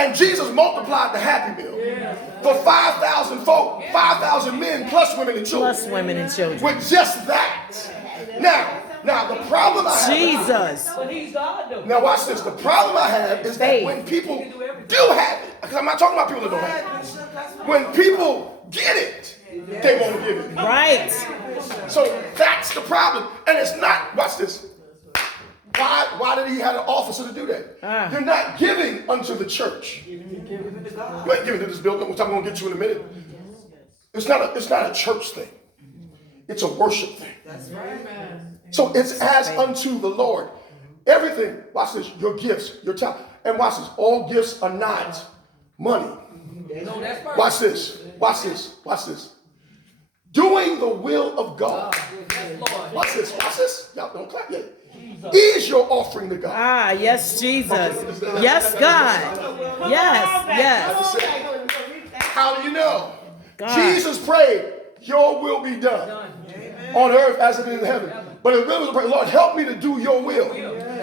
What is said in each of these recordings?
And Jesus multiplied the Happy Meal for 5,000 folk, 5,000 men plus women and children. Plus women and children. With just that. Now the problem I have. Jesus. Now watch this. The problem I have is that when people do have it, because I'm not talking about people that don't have it. When people get it, they won't give it. Right. So that's the problem. And it's not, watch this. Why did he have an officer to do that? You're not giving unto the church. You ain't giving to this building, which I'm going to get to in a minute. It's not a church thing. It's a worship thing. That's right, man. So it's as unto the Lord. Everything, watch this, your gifts, your time. And watch this, all gifts are not money. Watch this, watch this, watch this. Doing the will of God. Watch this, watch this. Y'all don't clap yet. Is your offering to God. Yes, Jesus. Yes, God. Yes. How do you know? God. Jesus prayed, your will be done on earth as it is in heaven. But it really was praying, Lord, help me to do your will.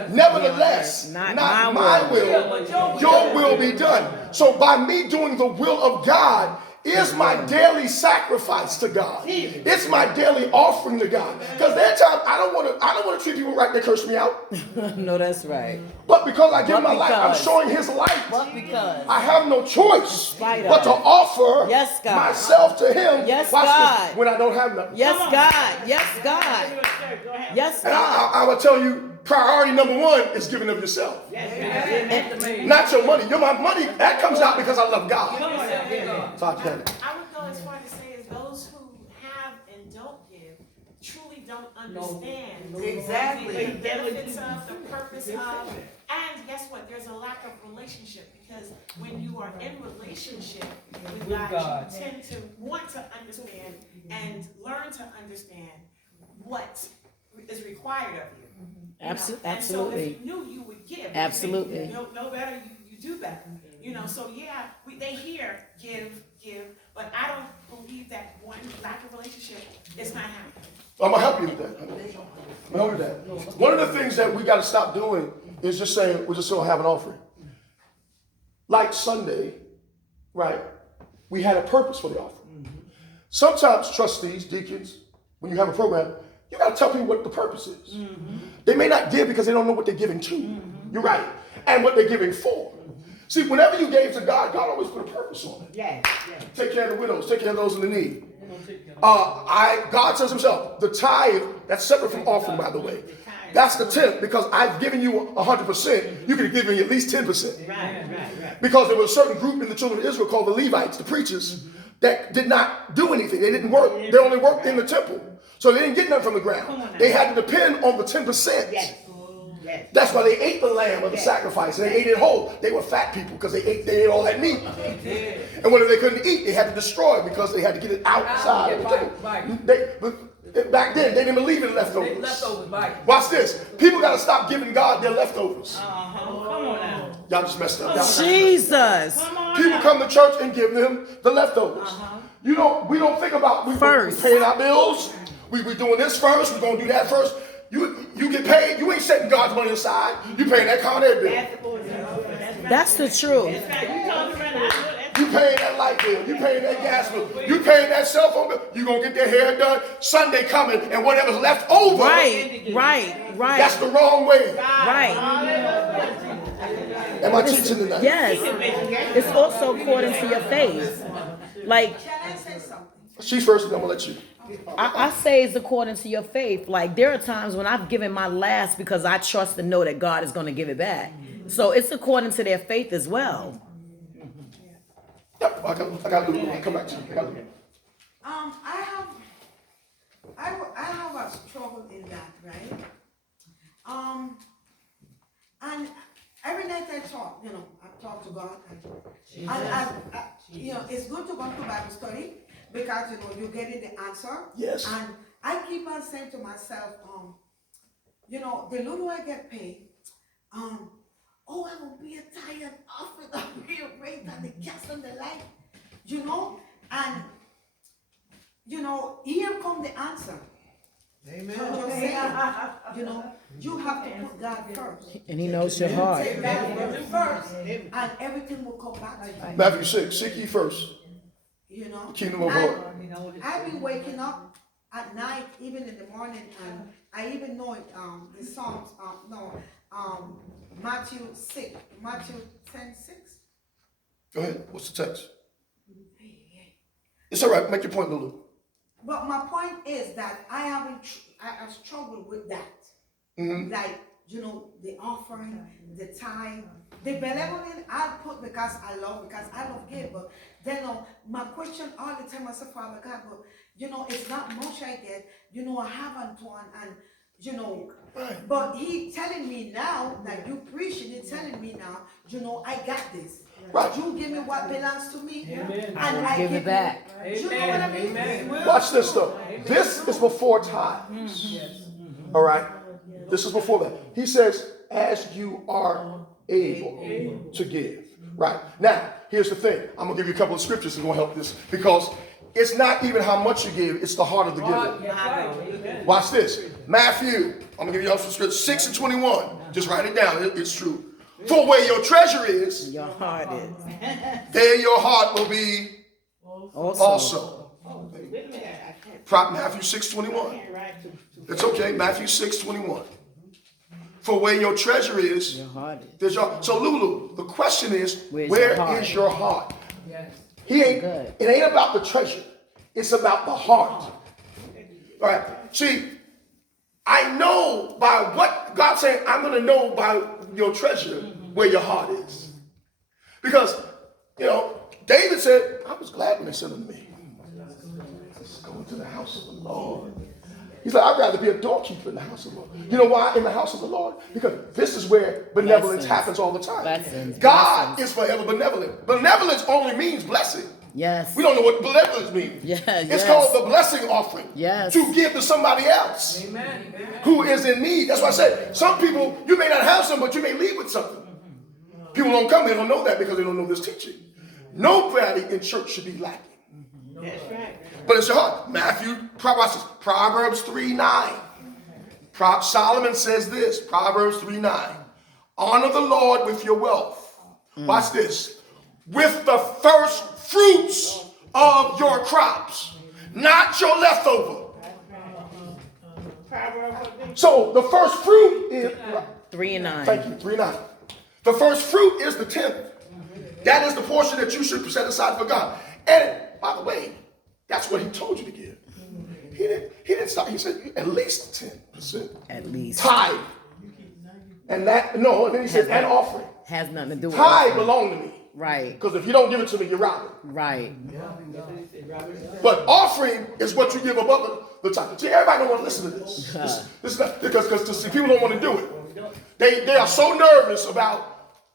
Nevertheless, not my will, your will be done. So by me doing the will of God is my daily sacrifice to God. It's my daily offering to God. Because there are times I don't want to treat people right, they curse me out. No, that's right. But because I give my life, I'm showing his light. But because I have no choice but to offer myself to him. Yes, Watch God. this, when I don't have nothing. Yes, God. Yes, God. Yes, And God. I will tell you, priority number one is giving of yourself. Not your money. Your money, that comes out because I love God. So I would go as far to say is those who have and don't give truly don't understand exactly the benefits of, the purpose of, and guess what? There's a lack of relationship, because when you are in relationship with God, you tend to want to understand and learn to understand what is required of you. Absolutely. And so if you knew, you would give. Absolutely. You know better, you do better. So yeah, they hear give, but I don't believe that one lack of relationship is not happening. I'm going to help you with that. I'm going to help you with that. One of the things that we got to stop doing is just saying we're just going to have an offering. Like Sunday, right, we had a purpose for the offering. Sometimes trustees, deacons, when you have a program, you got to tell people what the purpose is. They may not give because they don't know what they're giving to. You're right. And what they're giving for. See, whenever you gave to God, God always put a purpose on it. Yes. Take care of the widows. Take care of those in the need. God says himself, the tithe, that's separate from offering, by the way. That's the 10th, because I've given you 100%. You can give me at least 10%. Right. Because there was a certain group in the children of Israel called the Levites, the preachers, that did not do anything. They didn't work. They only worked in the temple. So they didn't get nothing from the ground. They had to depend on the 10%. Yes. That's why they ate the lamb of the sacrifice, and they ate it whole. They were fat people because they ate all that meat. And when they couldn't eat, they had to destroy it because they had to get it outside of the temple. Back then, they didn't believe in leftovers. Watch this. People got to stop giving God their leftovers. Come on now. Y'all just messed up. Jesus. People come to church and give them the leftovers. We don't think about we paying our bills. We doing this first. We're going to do that first. You get paid. You ain't setting God's money aside. You paying that Con Ed bill. That's the truth. You paying that light bill. You paying that gas bill. You paying that cell phone bill. You gonna get their hair done. Sunday coming, and whatever's left over. Right. That's the wrong way. Right. Am I teaching tonight? Yes. It's also according to your faith. Like, Can I say something? She's first, and I'm gonna let you. I say it's according to your faith. Like, there are times when I've given my last because I trust and know that God is going to give it back. So it's according to their faith as well. Yep, I got to I'll come back to you. I have a trouble in that, right? And every night I talk to God. It's good to go to Bible study because you're getting the answer. Yes. And I keep on saying to myself, the little I get paid, I will be tired of it, the real rate and the gas and the light, and here come the answer. So just saying, you know, you have to put God first. And he knows your heart. Take God first, and everything will come back to you. Matthew 6, seek ye first You know, the kingdom of God. I've been waking up at night, even in the morning, and I even know it, the Psalms, Matthew 10:6. Go ahead. What's the text? It's all right. Make your point, Lulu. But my point is that I have struggled with that. Mm-hmm. Like, you know, the offering, the tithe, the benevolent I put because I love give. But then my question all the time, I say, Father God, but you know, it's not much I get. You know, I have Antoine, and you know, Right. but he telling me now that you preaching, he telling me now, you know, I got this. Right. You give me what belongs to me, Amen. and I give it back. You know what I mean? Amen. Watch this though. This is before times. All right. This is before that. He says, as you are able to give. Right. Now, here's the thing. I'm gonna give you a couple of scriptures that's gonna help this, because it's not even how much you give, it's the heart of the giver. Watch this. Matthew, I'm gonna give you some scriptures, 6:21. Just write it down. It's true. For where your treasure is, Your heart is. there your heart will be Also. also. Matthew 6:21. It's okay. Matthew 6:21. For where your treasure is, Your heart is. there's your. So Lulu, the question is, Where's where your heart? is your heart? Yes. He ain't. Good. It ain't about the treasure. It's about the heart. All right. See, I know by what God's saying. I'm going to know by your treasure where your heart is, because you know David said, "I was glad when they said unto me, let's go into the house of the Lord." He's like, I'd rather be a doorkeeper in the house of the Lord. You know why? In the house of the Lord? Because this is where benevolence Blessings. happens all the time. Blessings. God Blessings. is forever benevolent. Benevolence only means blessing. Yes. We don't know what benevolence means. Yes, It's yes. called the blessing offering. Yes. To give to somebody else who is in need. That's why I said, some people, you may not have some, but you may leave with something. People don't come, they don't know that because they don't know this teaching. Nobody in church should be lacking. That's right. But it's your heart. Proverbs 3:9. Solomon says this, Proverbs 3:9. Honor the Lord with your wealth. Watch this. With the first fruits of your crops, not your leftover. So the first fruit is, 3 and 9. thank you, 3:9. The first fruit is the 10th. That is the portion that you should set aside for God. And by the way, that's what he told you to give. He didn't stop. He said at least 10%. At least. Tithe. And then he said, and offering. Has nothing to do with Tithe it. belong to me. Right. Because if you don't give it to me, you're robbing. Right. But offering is what you give above the tithe. See, everybody don't want to listen to this. This is not, because people don't want to do it. They are so nervous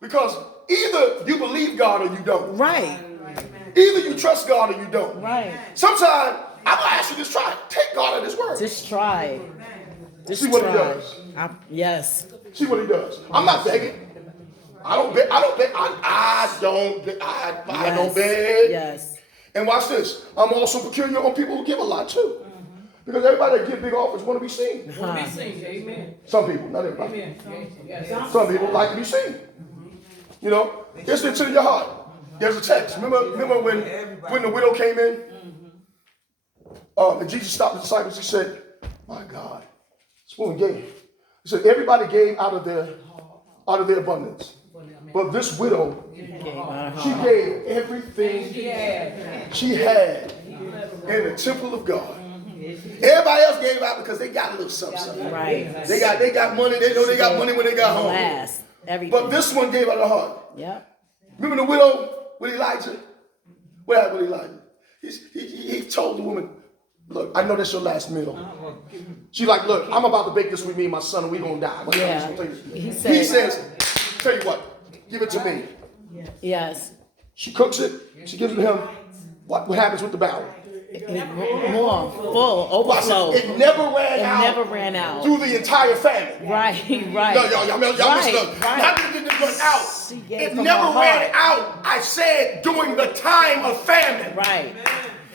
because either you believe God or you don't. Right. Either you trust God or you don't. Right. Sometimes I'm gonna ask you this: try it. Take God at His word. Just try it. Just See what He try. does. Yes. See what He does. I'm not begging. I don't beg. I don't beg. Yes. And watch this. I'm also peculiar on people who give a lot too, because everybody that give big offers want to be seen. Want to be seen. Amen. Some people, not everybody. Amen. Yes. Some people like to be seen. You know, it's into your heart. There's a text. Remember when the widow came in, and Jesus stopped the disciples. He said, "My God, this woman gave." He said, "Everybody gave out of their abundance, but this widow, she gave everything she had in the temple of God." Everybody else gave out because they got a little something. Right. They got money. They know they got money when they got home. Last. Everything. But this one gave out of the heart. Yep. Remember the widow with Elijah? What happened with Elijah? He told the woman, "Look, I know that's your last meal." She's like, "Look, I'm about to bake this with me and my son, and we're going to die." Yeah. He says, "Tell you what, give it to me." Yes. She cooks it. She gives it to him. What happens with the barrel? More. Full. Overflow. It never ran It out. never ran out. Through the entire famine. Right. Right. Y'all missed it. Right. Not that it went out. She gave It from never her ran heart. out. I said during the time of famine. Right.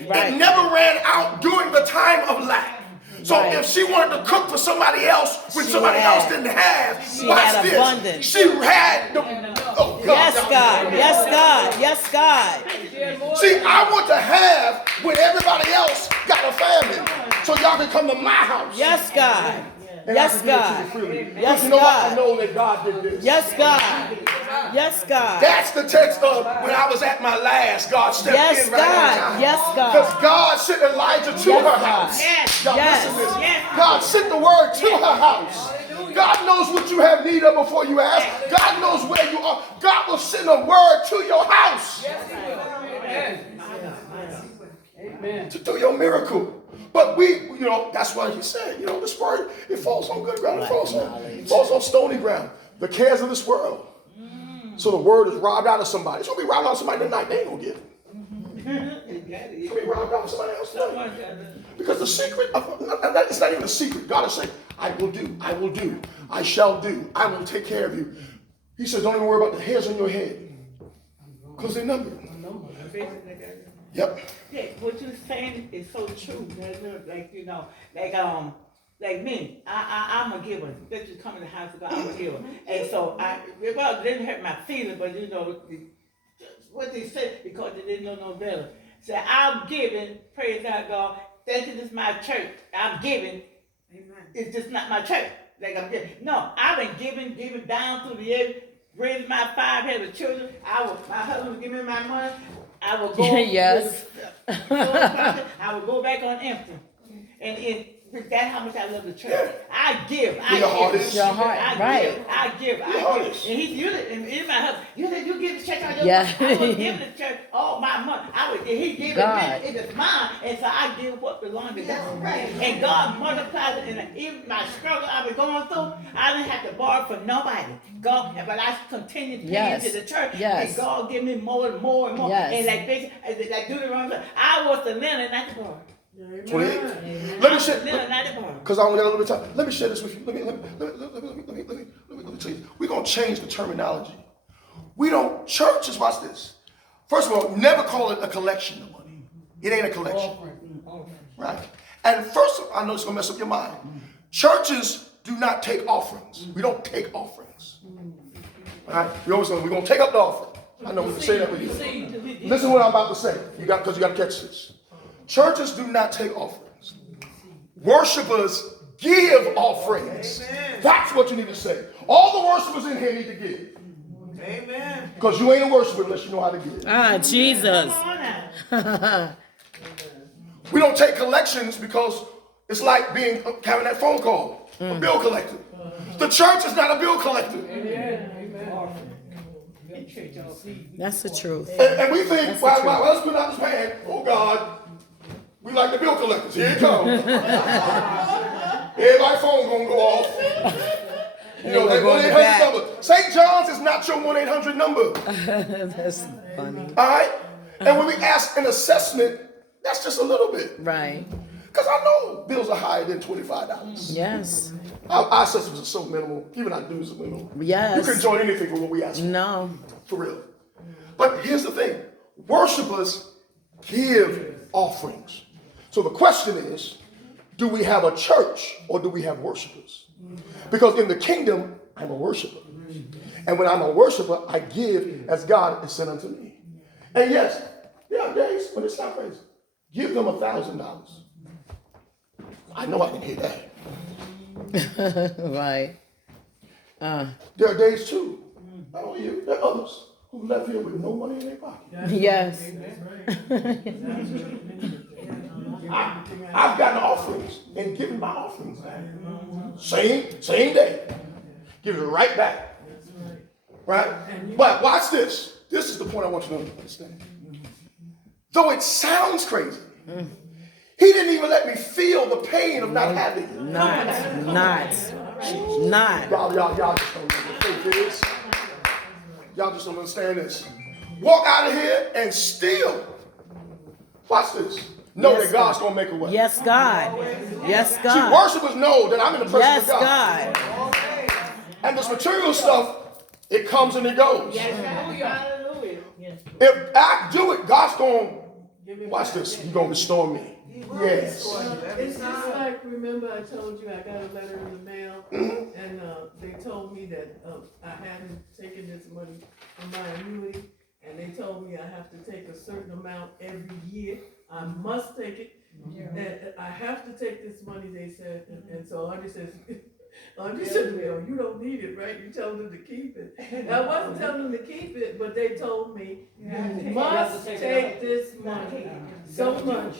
Right. It never ran out during the time of lack. So if she wanted to cook for somebody else when somebody else didn't have, watch had this. abundance. She had the, oh God. Yes, God. Yes, God. Yes, God. See, I want to have when everybody else got a famine. So y'all can come to my house. Yes, God. And I Yes, can give it to God. you freely. Yes, Because you know what? I God. know that God did this. Yes, God. Yes, God. That's the text of when I was at my last, God stepped Yes, in right on God. time. Yes, Because God. God sent Elijah to Yes, her God. house. Yes. Y'all Yes. listen to this. Yes. God sent the word to her house. God knows what you have need of before you ask. God knows where you are. God will send a word to your house to do your miracle. But that's why he said, this word, it falls on good ground. It falls on stony ground. The cares of this world. So the word is robbed out of somebody. It's going to be robbed out of somebody tonight. They ain't going to get it. It's going to be robbed out of somebody else tonight. Because the secret, it's not even a secret. God is saying, I will do, I shall do, I will take care of you. He says, don't even worry about the hairs on your head. Because they're numbered. Yep. Yeah, what you're saying is so true. Like me, I'm a giver. That you come in the house of God, I'm a giver. And so it didn't hurt my feelings, but what they said because they didn't know no better. So I'm giving, praise God. Thank you, this is my church. I'm giving. Amen. It's just not my church. Like I'm giving. No, I've been giving down through the years, raised my 5 head of children. My husband would give me my money. I would go. Yes. I would go back on empty. And that's how much I love the church. I give. Your heart is. Your heart, right. I give. And he's my husband. You give the church out your Yeah. money. I was giving the church all my money. He gave God. it is mine. And so I give what belongs to God. Right. And God multiplies it. And even my struggle I've been going through, I didn't have to borrow from nobody. But I continued paying Yes. to the church. Yes. And God give me more and more and more. Yes. And like Deuteronomy, I was the lender, not the borrower. 28. Let me share. Lender, not the borrower. Because I only got a little bit of time. Let me share this with you. Let me tell you. We're going to change the terminology. Churches, watch this. First of all, never call it a collection of money. It ain't a collection. Right? And first, I know it's going to mess up your mind. Churches do not take offerings. We don't take offerings. All right? We're going to take up the offering. I know we can say that with you. Listen to what I'm about to say. Because you got to catch this. Churches do not take offerings. Worshipers give offerings. Amen. That's what you need to say. All the worshipers in here need to give. Amen. Because you ain't a worshiper unless you know how to give. Ah, Jesus. We don't take collections because it's like having that phone call, a bill collector. The church is not a bill collector. That's the truth. And we think, while us put out this pan, oh God, we like the bill collectors. Here it comes. Everybody's phone gonna go off. That 1-800 number. St. John's is not your 1-800 number. That's funny. All right? And when we ask an assessment, that's just a little bit. Right. Because I know bills are higher than $25. Yes. Our assessments are so minimal. Even our dues are minimal. Yes. You can join anything for what we ask for. No. For real. But here's the thing. Worshipers give offerings. So the question is, do we have a church or do we have worshipers? Because in the kingdom, I'm a worshiper. And when I'm a worshiper, I give as God has sent unto me. And yes, there are days when it's not crazy. Give them $1,000. I know I can hear that. Right. There are days too. Not only you, there are others who left here with no money in their pocket. Yes. I've gotten offerings and given my offerings back. Same day. Give it right back. Right? But watch this. This is the point I want you to understand. Though it sounds crazy, he didn't even let me feel the pain of not having it. Not. Y'all just don't know what faith is. Y'all just don't understand this. Walk out of here and still, watch this, know that God's going to make a way. Yes, God. Yes, See, God. worshipers know that I'm in the presence Yes, of God. God. And this material stuff, it comes and it goes. Hallelujah. If I do it, God's going to, watch this, He's going to restore me. Yes. It's just like, remember I told you I got a letter in the mail, and they told me that I hadn't taken this money from my annuity, and they told me I have to take a certain amount every year. I must take it, and I have to take this money, they said, and so Auntie says, Auntie said to me, oh, you don't need it, right? You told them to keep it. And I wasn't telling them to keep it, but they told me, you must take this money so much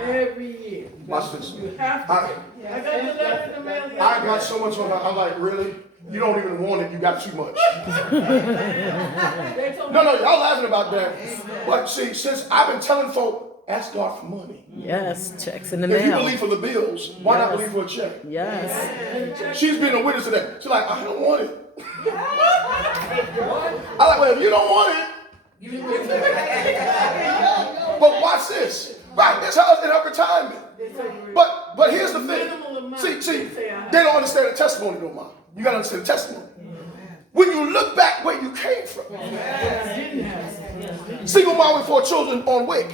every year. Watch this. You have to take it. I got the letter in the mail. the I other got day. so much on my, I'm like, really? You don't even want it, you got too much. They told me. No, y'all laughing about that. But see, since I've been telling folk, ask God for money. Yes, checks in the If you mail. believe for the bills, why not Yes. believe for a check? Yes. She's been a witness to that. She's like, I don't want it. I like, well, if you don't want it, but watch this. Right, that's how it's in her retirement. But here's the thing. See, they don't understand the testimony no more. You gotta understand the testimony. When you look back where you came from. Single mom with 4 children on WIC.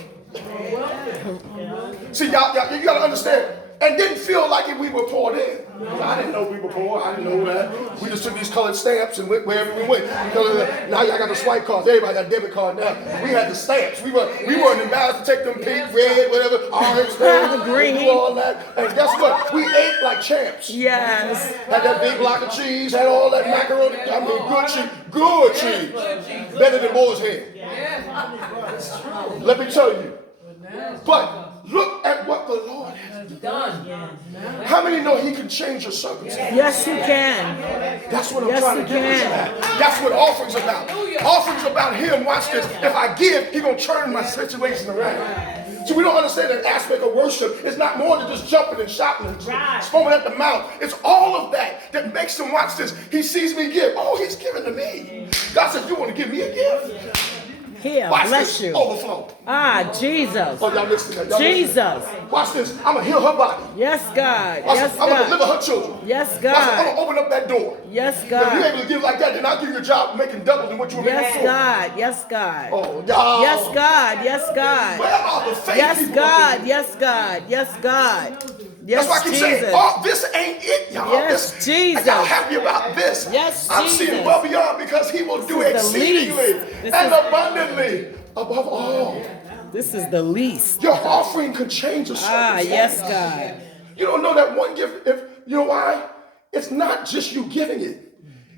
See, y'all, you gotta understand. And didn't feel like we were poured in. I didn't know we were poor. I didn't know that. We just took these colored stamps and went wherever we went. Because now I got the swipe cards. Everybody got a debit card now. We had the stamps. We weren't embarrassed to take them pink, red, whatever, orange, Green. all that. And guess what? We ate like champs. Yes. Had that big block of cheese. Had all that macaroni. I mean, good cheese. Good cheese. Better than Moore's Head. Let me tell you. But look at what the Lord has done. How many know He can change your circumstances? Yes, you can. That's what I'm Yes, trying to He get can. at. That's what offerings about. Offerings about Him. Watch this. If I give, He gonna turn my situation around. So we don't understand that aspect of worship. It's not more than just jumping and shouting and foaming at the mouth. It's all of that that makes Him, watch this. He sees me give. Oh, He's giving to me. God said, you want to give me a gift? Here, Watch bless this. you. Overflow. Ah, Jesus. Oh, y'all listen to that. Y'all listen to Jesus. that. Watch this. I'm going to heal her body. Yes, God. Watch Yes, this. I'm going to God. deliver her children. Yes, Watch this. I'm going God. to open up that door. Yes, If you're God. able to give like that, then I'll give you a job making double than what you were making Yes, before. God. Yes, God. Oh, y'all. Yes, God. Yes, God. Where are the faith Yes, people? God. Yes, God. Yes, God. That's why I Yes, keep saying, Jesus. oh, this ain't it, y'all. Yes, this, Jesus. Y'all happy about this. Yes, I'm seeing Jesus. well beyond because He will do This is the exceedingly least. This and is- abundantly above all. This is the least. Your offering could change a Ah, circumstance. yes, God. You don't know that one gift. If you know why? It's not just you giving it.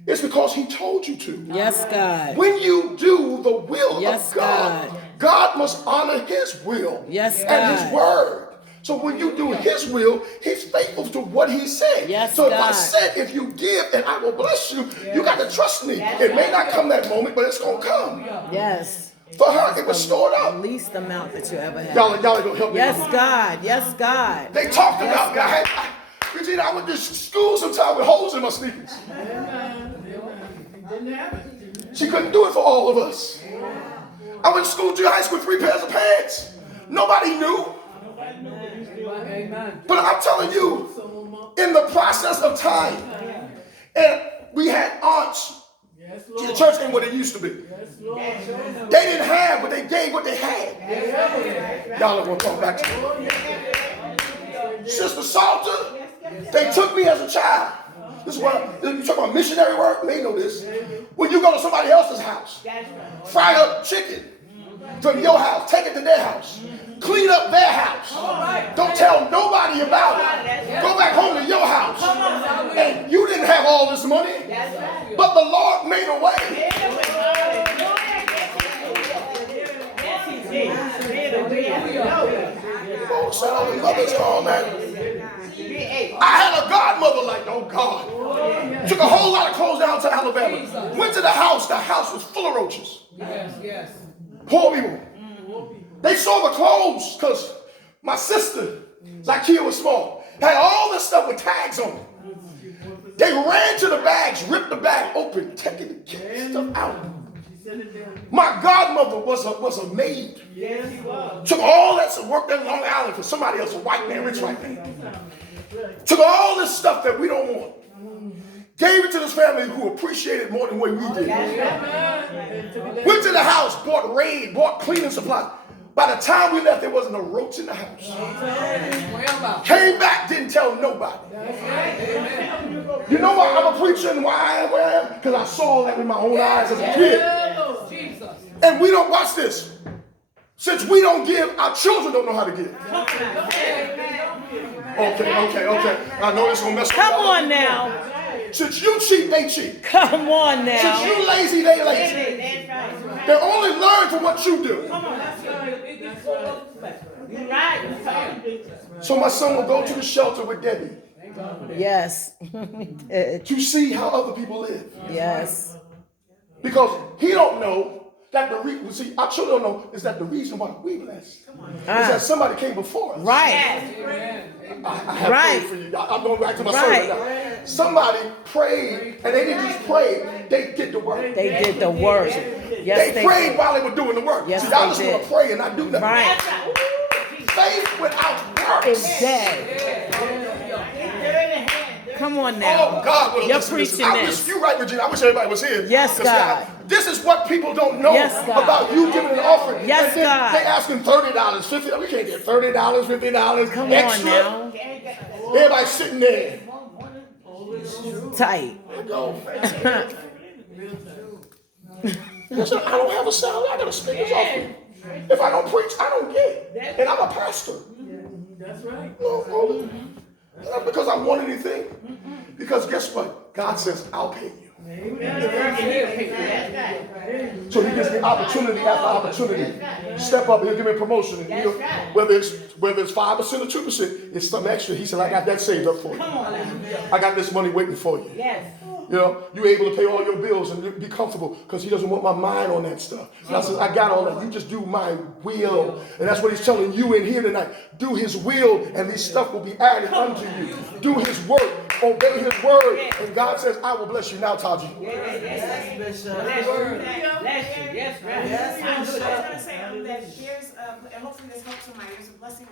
It's because He told you to. Yes, God. When you do the will Yes, of God, God. God must honor His will Yes, and His God. word. So when you do His will, He's faithful to what He said. Yes, so if I God. said, if you give and I will bless you, you got to trust me. It may not come that moment, but it's going to come. Yes. For her, it was stored The up. least amount that you ever had. Y'all ain't gonna help me. Yes, God. Yes, God. They talked about God. Regina, I went to school sometime with holes in my sneakers. Didn't have it. She couldn't do it for all of us. I went to school, junior high school, with 3 pairs of pants. Nobody knew. Amen. But I'm telling you, in the process of time, and we had aunts. Yes, See, the Lord. church ain't what it used to be. Yes, Lord. They didn't have, but they gave what they had. Y'all don't want to talk back to me. Sister Salter, they took me as a child. This is what you talk about missionary work. They know this. When you go to somebody else's house, fry up chicken from your house, take it to their house, clean up their house. Don't tell nobody about it. Go back home to your house. And you didn't have all this money, but the Lord made a way. Oh, said all the mothers and all that. I had a godmother like, oh God. Took a whole lot of clothes down to Alabama. Went to the house was full of roaches. Yes. Poor people. They saw the clothes because my sister, Zakia was small, had all this stuff with tags on it. They ran to the bags, ripped the bag open, taking the stuff out. My godmother was a maid. Yes, he was. Took all that to work in Long Island for somebody else, a white man, rich white man. Took all this stuff that we don't want. Gave it to this family who appreciated more than what we did. Went to the house, bought cleaning supplies. By the time we left, there wasn't a roach in the house. Came back, didn't tell nobody. You know why I'm a preacher and why I am where I am? Because I saw that with my own eyes as a kid. And we don't watch this. Since we don't give, our children don't know how to give. Okay. I know this gonna mess up. Come on now. Since you cheat, they cheat. Come on Since now. you lazy, they lazy. They only learn from what you do. So my son will go to the shelter with Debbie Yes. to see how other people live. Yes. Because he don't know that our children don't know is that the reason why we blessed is that somebody came before us. Right. I have prayed for you. I'm going back to my sermon now. Somebody prayed, and they didn't just pray, they did the work. They did the work. Yes, They prayed while they were doing the work. Yes, See, y'all they just did. want to pray and not do nothing. Right. Faith without works. It's dead. Come on now. Oh, God, will You're listen to this. preaching I this. wish, you're right, Regina. I wish everybody was here. Yes, 'Cause, God. this is what people don't know Yes, God. about you giving an offering. Yes, and then God. They asking $30, $50. We can't get $30, $50 Come extra. on now. Everybody sitting there. Tight. Listen, I don't have a salary. I got to spend this offering. If I don't preach, I don't get. And I'm a pastor. That's right. No, not because I want anything. Because guess what? God says, I'll pay you. So he gives me opportunity after opportunity. Step up, he'll give me a promotion. And whether it's 5% or 2%, it's something extra. He said, I got that saved up for you. I got this money waiting for you. You know, you're able to pay all your bills and be comfortable because he doesn't want my mind on that stuff. And I said, I got all that. You just do my will. And that's what he's telling you in here tonight. Do his will and this stuff will be added unto you. Do his work. Obey his word. And God says, I will bless you now, Taji. I was going to say that here's, and hopefully this helps somebody, there's a blessing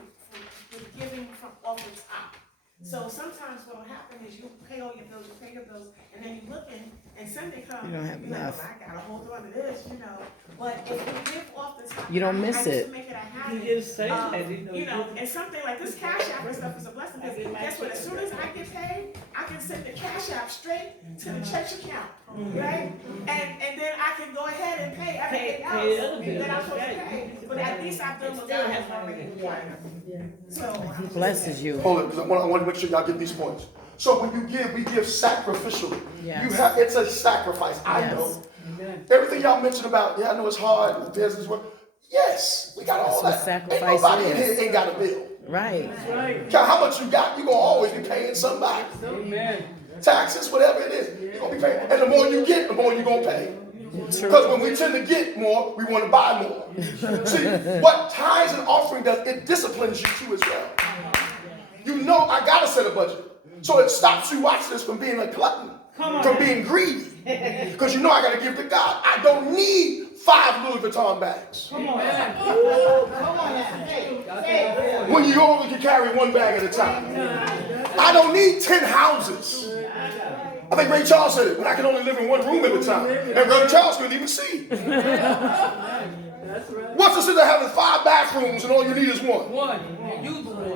with giving from off the top. So sometimes what will happen is you pay all your bills, and then you looking, and Sunday comes, You don't have you're like, enough. well, I gotta hold on to this, you know. But if you give off the top, You don't miss I used it. to make it a habit. You just say that, You know, and something like this Cash App and stuff is a blessing, because guess what, as soon as I get paid, I can send the Cash App straight to the church account, right? And then I can go ahead and pay everything pay else other bills, that I'm supposed to right. pay. But at least I've done what God has already required. So. He blesses you. Hold it, because I want to make sure y'all get these points. So when you give, we give sacrificially. Yes. It's a sacrifice. I Yes. know. Everything y'all mentioned about, I know it's hard, business work. Yes, we got all That's that. what Ain't sacrifice nobody in is. here ain't got a bill. Right. Care how much you got, you're gonna always be paying somebody. Taxes, whatever it is, you're gonna be paying. And the more you get, the more you're gonna pay. Because when we tend to get more, we want to buy more. See, what tithes and offering does, it disciplines you too as well. You know, I gotta set a budget. So it stops you, watch this, from being a glutton, from being greedy. Because you know I gotta give to God. I don't need 5 Louis Vuitton bags. When you only can carry 1 bag at a time. I don't need 10 houses. I think Ray Charles said it, when I can only live in 1 room at a time. And Ray Charles couldn't even see. What's the sense of having 5 bathrooms and all you need is 1?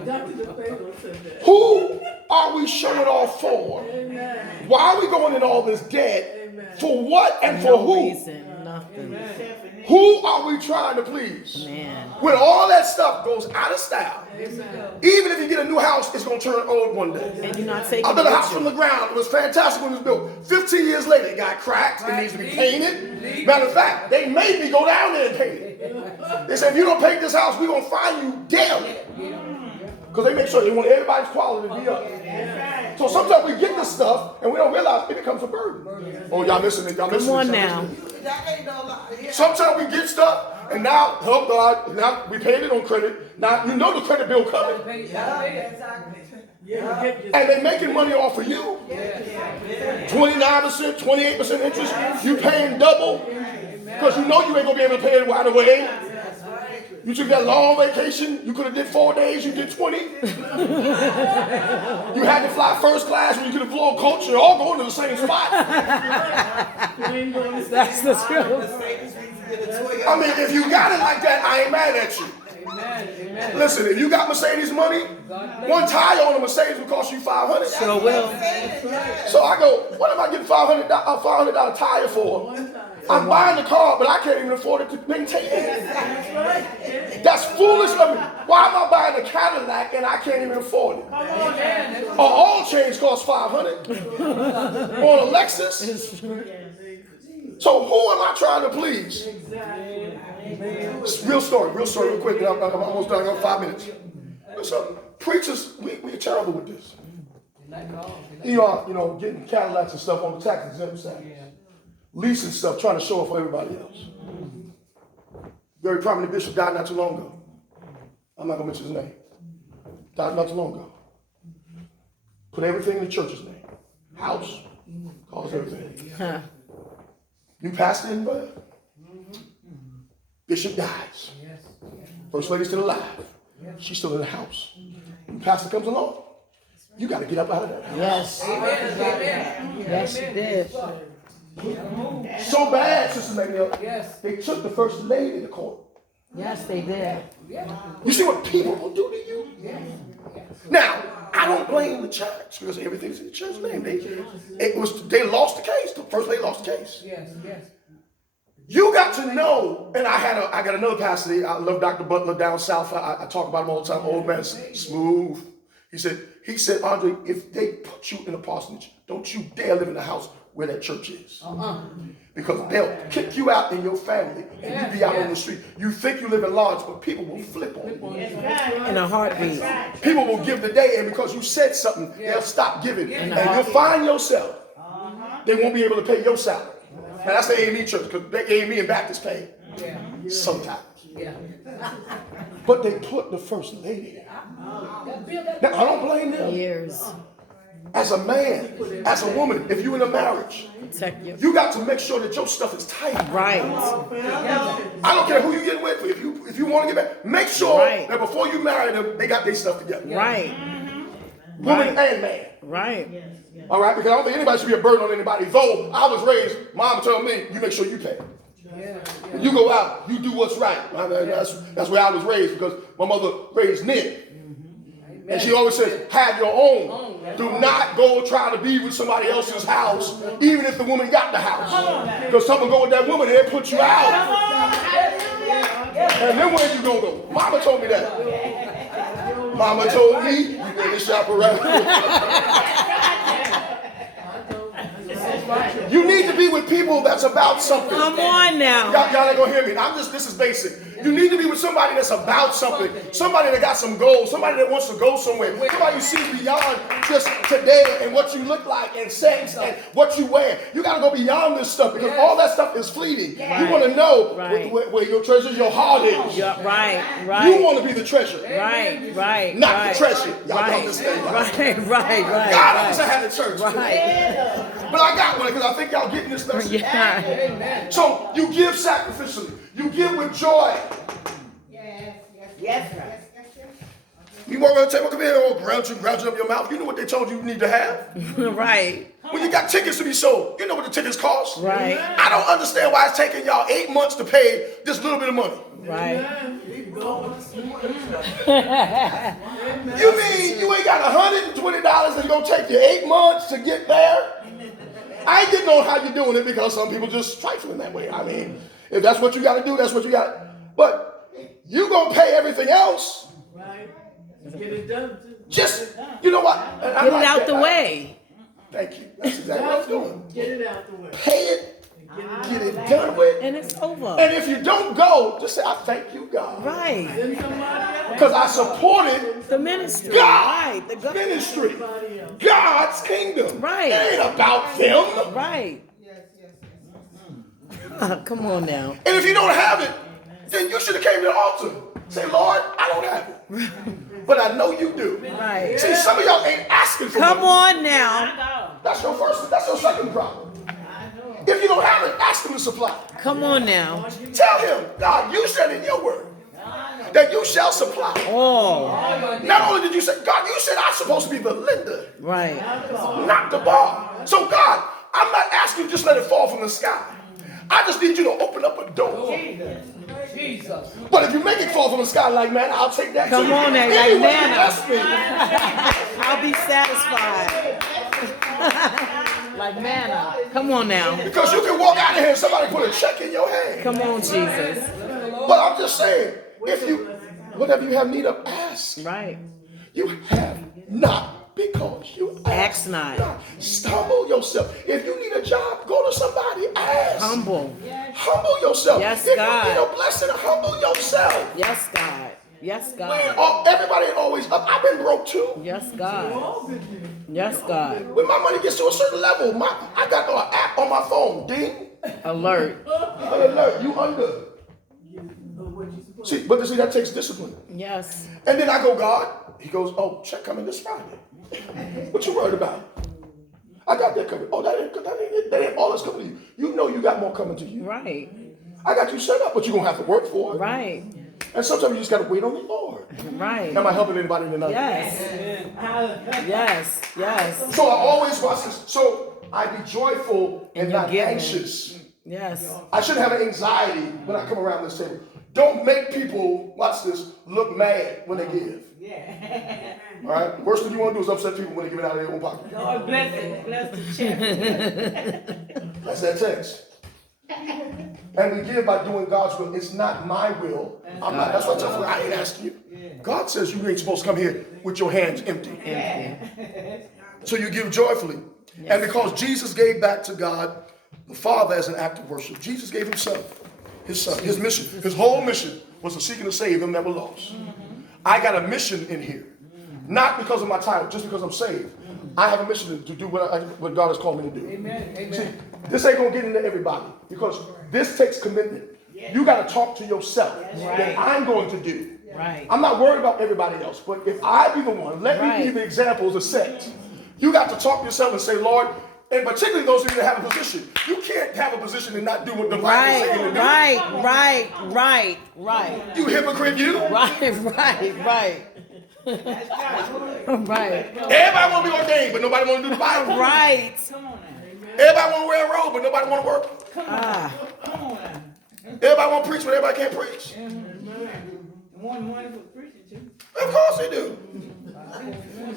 Dr. DeFeo said that. Who are we showing off for? Amen. Why are we going in all this debt? For what and for No who? reason. Nothing. Who are we trying to please? Man. When all that stuff goes out of style, even if you get a new house, it's going to turn old one day. And you're not taking I built a it house with from you. the ground. It was fantastic when it was built. 15 years later, it got cracked. It needs to be painted. Matter of fact, they made me go down there and paint it. They said, if you don't paint this house, we're going to fine you daily. Because they make sure they want everybody's quality to be up. So sometimes we get this stuff and we don't realize it becomes a burden. Oh, y'all missing it. Y'all missing Come on it. now. Sometimes we get stuff and now, help God, now we paid it on credit. Now you know the credit bill coming. And they're making money off of you. 29%, 28% interest. You paying double. Because you know you ain't going to be able to pay it right away. You took that long vacation. You could have did 4 days. You did 20. You had to fly first class when you could have flown coach. You're all going to the same spot. That's the truth. I mean, if you got it like that, I ain't mad at you. Listen, if you got Mercedes money, one tire on a Mercedes will cost you $500. Sure will. So I go, what am I getting $500 tire for? I'm buying the car, but I can't even afford it to maintain it. That's foolish of me. Why am I buying a Cadillac and I can't even afford it? An oil change costs $500 on a Lexus. So who am I trying to please? Real story, real quick. I'm almost done. I got 5 minutes. So preachers, we're terrible with this. You know, getting Cadillacs and stuff on the tax exempt side. Leasing stuff, trying to show off for everybody else. Very prominent bishop died not too long ago. I'm not going to mention his name. Died not too long ago. Put everything in the church's name. House, calls everything. New pastor in there. Bishop dies. First lady's still alive. She's still in the house. New pastor comes along. You got to get up out of there. Yes. Yes, you did. So bad, Sister Magnelia. They took the first lady to court. Yes, they did. You see what people will do to you? Now, I don't blame the church because everything's in the church's name. They lost the case. The first lady lost the case. You got to know, and I got another pastor. I love Dr. Butler down south. I talk about him all the time. Old man, smooth. He said, Andre, if they put you in a parsonage, don't you dare live in the house where that church is. Because they'll kick you out in your family and you be out on the street. You think you live in large, but people will flip on you. In a heartbeat. People will give the day, and because you said something, they'll stop giving. And you'll find yourself, they won't be able to pay your salary. Now that's the AME church, because they AME and Baptist pay. Sometimes. But they put the first lady there. Now, I don't blame them. Years. As a man, as a woman, if you're in a marriage, Protect you. you got to make sure that your stuff is tight. Right. I don't care who you get with. If you want to get married, make sure that before you marry them, they got their stuff together. Right. Woman and man. Right. All right? Because I don't think anybody should be a burden on anybody. Though I was raised, mom told me, you make sure you pay. When you go out, you do what's right. That's where I was raised because my mother raised men. And she always says, have your own. Do not go try to be with somebody else's house, even if the woman got the house. Because someone go with that woman and they put you out. And then where you gonna go? Mama told me that. Mama told me, you better shop around. You need to be with people that's about something. Come on now. Y'all ain't gonna hear me. This is basic. You need to be with somebody that's about something. Somebody that got some goals. Somebody that wants to go somewhere. Somebody you see beyond just today and what you look like and sex and what you wear. You gotta go beyond this stuff because all that stuff is fleeting. You wanna know where your treasure, your heart is. Right. You wanna be the treasure. Right. Not the treasure. Y'all don't understand. Right. God, I wish I had a church. Right. But I got one because I think y'all getting this message. Yeah. So you give sacrificially. You give with joy. Yes. You weren't going to take, come here, grouching up your mouth. You know what they told you need to have. Right. When you got tickets to be sold, you know what the tickets cost. Right. I don't understand why it's taking y'all 8 months to pay this little bit of money. Right. You mean you ain't got $120 and gonna take you 8 months to get there? I ain't getting on how you're doing it because some people just trifling that way. I mean, if that's what you got to do, that's what you got. But you gonna pay everything else. Right. Get it done. Just, you know what? Get it out the way. Thank you. That's exactly what I'm doing. Get it out the way. Pay it, get it done with. And it's over. And if you don't go, just say, I thank you, God. Right. Send somebody else. Because I supported The ministry. God, Right. The ministry, Somebody else. God's kingdom. Right. It ain't about them. Right. Come on now. And if you don't have it, then you should have came to the altar. Say, Lord, I don't have it. But I know you do. Right. See, some of y'all ain't asking for Come money. on now. That's your second problem. If you don't have it, ask him to supply. Come on now. Tell him, God, you said in your word that you shall supply. Oh. Not only did you say, God, you said I'm supposed to be the lender, Right. not the borrower. So God, I'm not asking you just let it fall from the sky. I just need you to open up a door. Jesus. But if you make it fall from the sky like manna, I'll take that Come too. on now, like Anyway, manna. bless me. I'll be satisfied. Like manna. Come on now. Because you can walk out of here and somebody put a check in your hand. Come on, Jesus. But I'm just saying, if you, whatever you have need of, ask. Right. You have not because you Ask not. Humble yourself. If you need a job, go to somebody. Ask. Humble. Humble yourself. Yes, if God. you need a blessing, humble yourself. Yes, God. Yes, We God. ain't everybody ain't always up. I've been broke too. Yes, God. Yes, God. When my money gets to a certain level, I got an app on my phone. Ding. Alert. An alert. You under. See, but see, that takes discipline. Yes. And then I go, God. He goes, oh, check coming this Friday. What you worried about? I got that coming. Oh, that ain't all that's coming to you. You know you got more coming to you. Right. I got you set up, but you're going to have to work for it. Right. And sometimes you just got to wait on the Lord. Right. Am I helping anybody tonight? Yes. Yes. Yes. So I always watch this. So I be joyful and you're not giving. anxious. Yes. I shouldn't have an anxiety when I come around this table. Don't make people, watch this, look mad when they give. Yeah. All right? Worst thing you want to do is upset people when they give it out of their own pocket. God bless it. Bless the check. That's that text. And we give by doing God's will. It's not my will. I'm not. That's what I tell you. I ain't asking you. God says you ain't supposed to come here with your hands empty. So you give joyfully. And because Jesus gave back to God the Father as an act of worship, Jesus gave himself, his son, his mission. His whole mission was to seek and to save them that were lost. I got a mission in here. Not because of my title, just because I'm saved. I have a mission to do what God has called me to do. Amen. See, this ain't gonna get into everybody because this takes commitment. You got to talk to yourself that I'm going to do. Right. I'm not worried about everybody else, but if I be the one, let me be Right. the example of the set. You got to talk to yourself and say, Lord, and particularly those of you that have a position, you can't have a position and not do what the Bible Right. says to do. Right. You hypocrite, you. Right. Right. Everybody want to be ordained, but nobody want to do the Bible. Right. Come on now. Everybody want to wear a robe, but nobody want to work. Come on now. Everybody want to preach, but everybody can't preach. One money for preaching too. Of course they do.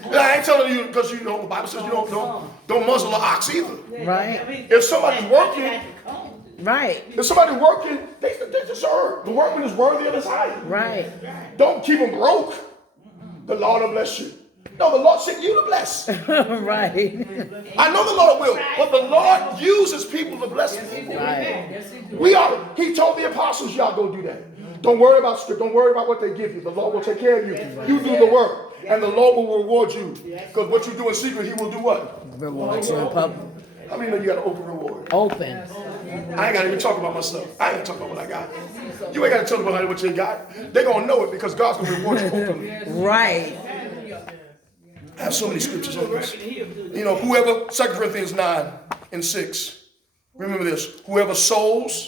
And I ain't telling you because you know the Bible says you don't muzzle an ox either. Right. If somebody's working, Right. if somebody's working, they deserve. The workman is worthy of his hire. Right. Don't keep them broke. The Lord will bless you. No, the Lord sent you to bless. Right. I know the Lord will, but the Lord uses people to bless people. Right. He told the apostles, y'all go do that. Don't worry about script. Don't worry about what they give you. The Lord will take care of you. You do the work, and the Lord will reward you. Because what you do in secret, he will do what? Reward you in public. How many know you got an open reward? Open. I ain't got to even talk about myself. I ain't got to talk about what I got. You ain't got to tell them what you got. They're going to know it because God's going to reward you openly. Right. I have so many scriptures on this. You know, whoever, 2 Corinthians 9:6. Remember this. Whoever sows